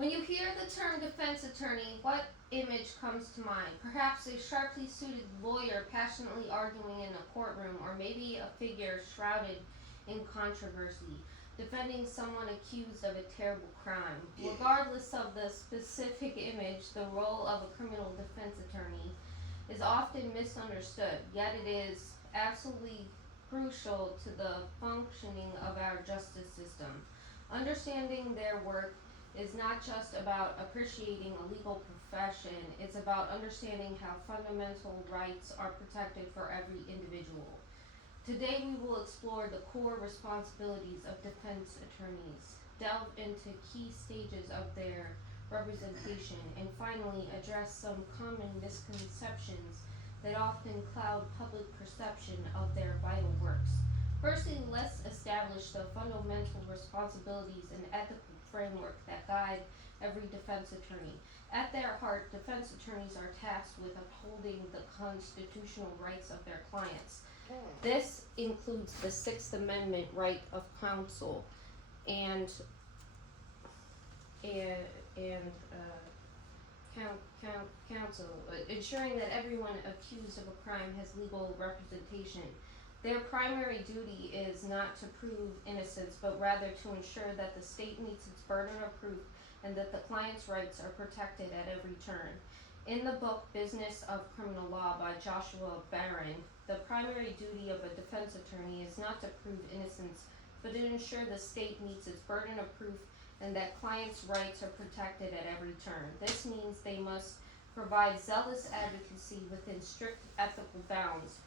When you hear the term defense attorney, what image comes to mind? Perhaps a sharply suited lawyer passionately arguing in a courtroom, or maybe a figure shrouded in controversy, defending someone accused of a terrible crime. Yeah. Regardless of the specific image, the role of a criminal defense attorney is often misunderstood, yet it is absolutely crucial to the functioning of our justice system. Understanding their work is not just about appreciating a legal profession, it's about understanding how fundamental rights are protected for every individual. Today, we will explore the core responsibilities of defense attorneys, delve into key stages of their representation, and finally address some common misconceptions that often cloud public perception of their vital works. Firstly, let's establish the fundamental responsibilities and ethical framework that guide every defense attorney. At their heart, defense attorneys are tasked with upholding the constitutional rights of their clients. This includes the Sixth Amendment right of counsel and and and counsel, ensuring that everyone accused of a crime has legal representation. Their primary duty is not to prove innocence, but rather to ensure that the state meets its burden of proof and that the client's rights are protected at every turn. In the book Business of Criminal Law by Joshua Barron, the primary duty of a defense attorney is not to prove innocence, but to ensure the state meets its burden of proof and that clients' rights are protected at every turn. This means they must provide zealous advocacy within strict ethical bounds,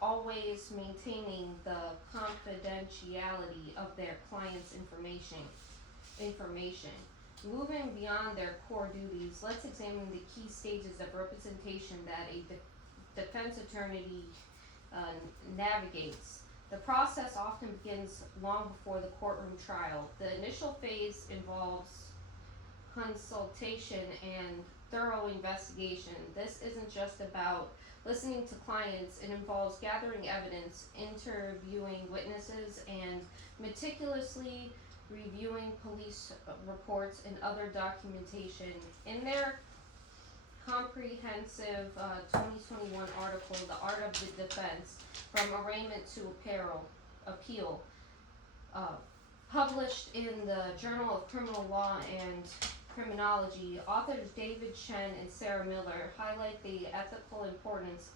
always maintaining the confidentiality of their clients' information. Moving beyond their core duties, let's examine the key stages of representation that a defense attorney uh, navigates. The process often begins long before the courtroom trial. The initial phase involves consultation and thorough investigation. This isn't just about listening to clients, it involves gathering evidence, interviewing witnesses, and meticulously reviewing police reports and other documentation. In their comprehensive 2021 article, The Art of the Defense, From Arraignment to Appeal, uh, published in the Journal of Criminal Law and Criminology, authors David Chen and Sarah Miller highlight the ethical importance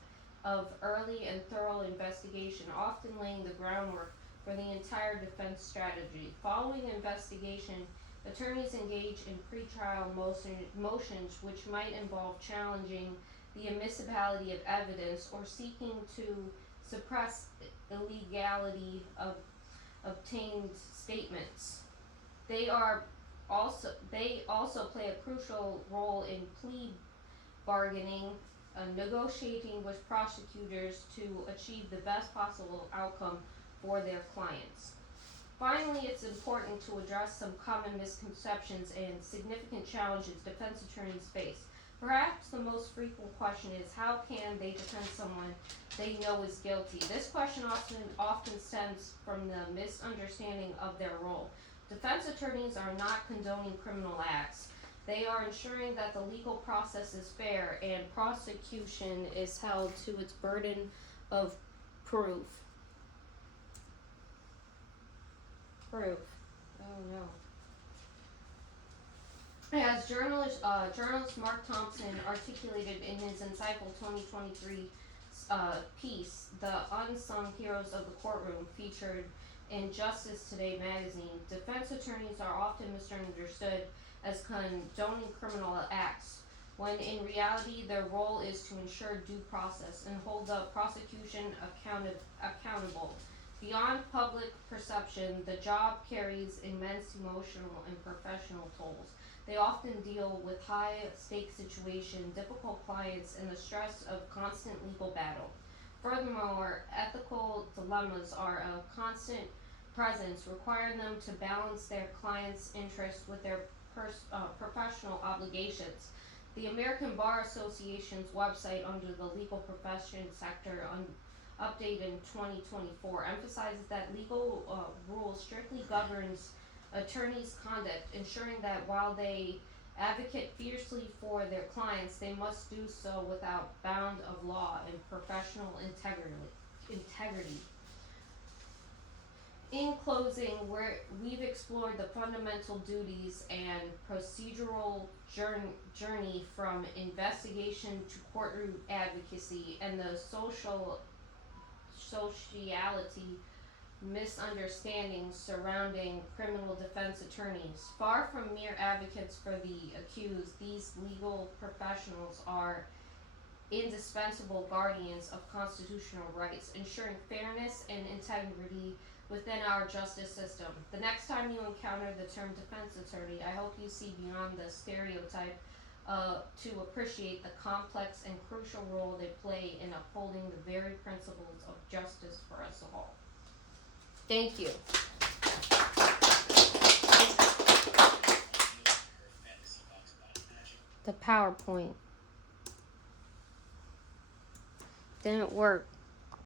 of early and thorough investigation, often laying the groundwork for the entire defense strategy. Following investigation, attorneys engage in pretrial motions which might involve challenging the admissibility of evidence or seeking to suppress illegality of obtained statements. They are they also play a crucial role in plea bargaining, negotiating with prosecutors to achieve the best possible outcome for their clients. Finally, it's important to address some common misconceptions and significant challenges defense attorneys face. Perhaps the most frequent question is, how can they defend someone they know is guilty? This question often stems from the misunderstanding of their role. Defense attorneys are not condoning criminal acts. They are ensuring that the legal process is fair and prosecution is held to its burden of proof. Proof. Oh no. As journalist Mark Thompson articulated in his insightful 2023 piece, The Unsung Heroes of the Courtroom, featured in Justice Today magazine, defense attorneys are often misunderstood as condoning criminal acts, when in reality their role is to ensure due process and hold the prosecution accountable. Beyond public perception, the job carries immense emotional and professional tolls. They often deal with high stake situations, difficult clients, and the stress of constant legal battle. Furthermore, ethical dilemmas are a constant presence, requiring them to balance their clients' interests with their professional obligations. The American Bar Association's website under the legal profession sector updated in 2024 emphasizes that legal rules strictly governs attorneys' conduct, ensuring that while they advocate fiercely for their clients, they must do so without bound of law and professional integrity. In closing, we've explored the fundamental duties and procedural journey from investigation to courtroom advocacy and the sociality misunderstandings surrounding criminal defense attorneys. Far from mere advocates for the accused, these legal professionals are indispensable guardians of constitutional rights, ensuring fairness and integrity within our justice system. The next time you encounter the term defense attorney, I hope you see beyond the stereotype to appreciate the complex and crucial role they play in upholding the very principles of justice for us all. Thank you. The PowerPoint didn't work.